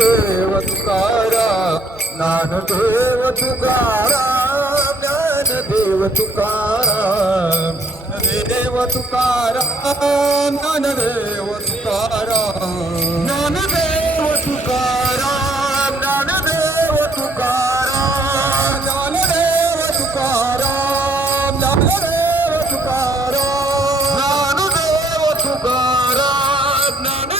देव तुकारा ज्ञान देव तुकारा ज्ञान देव तुकारा देव तुकारा ज्ञान देव तुकारा ज्ञान देव तुकारा ज्ञान देव तुकारा ज्ञान देव तुकारा ज्ञान देव तुकारा ज्ञान देव तुकारा ज्ञान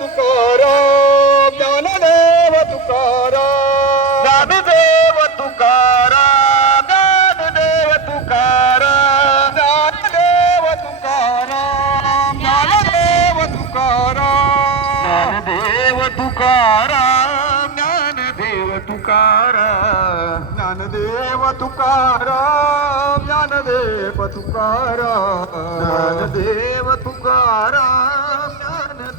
तुकाराम ज्ञानदेव तुकाराम ज्ञानदेव तुकाराम ज्ञानदेव तुकाराम ज्ञानदेव तुकाराम ज्ञानदेव तुकाराम ज्ञानदेव तुकाराम ज्ञानदेव तुकाराम ज्ञानदेव तुकाराम ज्ञानदेव तुकाराम ज्ञानदेव तुकाराम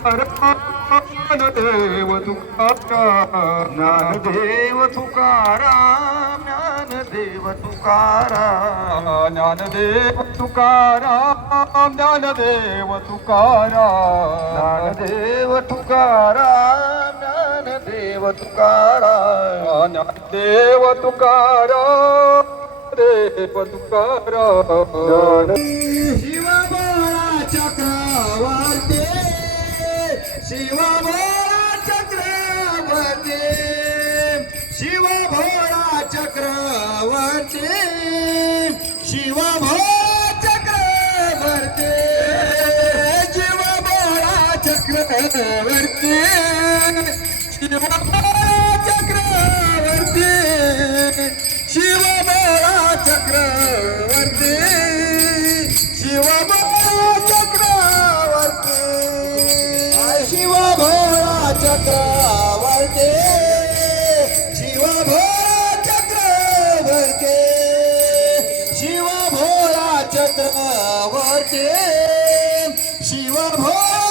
ज्ञानदेव तुकाराम ज्ञानदेव तुकाराम ज्ञानदेव तुकाराम ज्ञानदेव तुकाराम ज्ञानदेव तुकाराम ज्ञानदेव तुकाराम ज्ञानदेव तुकाराम ज्ञानदेव तुकाराम देव तुकाराम शिवबाळा चक्रवर्ती शिवा भोळा चक्रवर्ती शिवा भोळा चक्रवर्ती शिवा भोळा चक्रवर्ती शिव भोळा चक्रवर्ती शिवा भोळा चक्रवर्ती शिव भोळा चक्र नेत्रावरचे शिवभो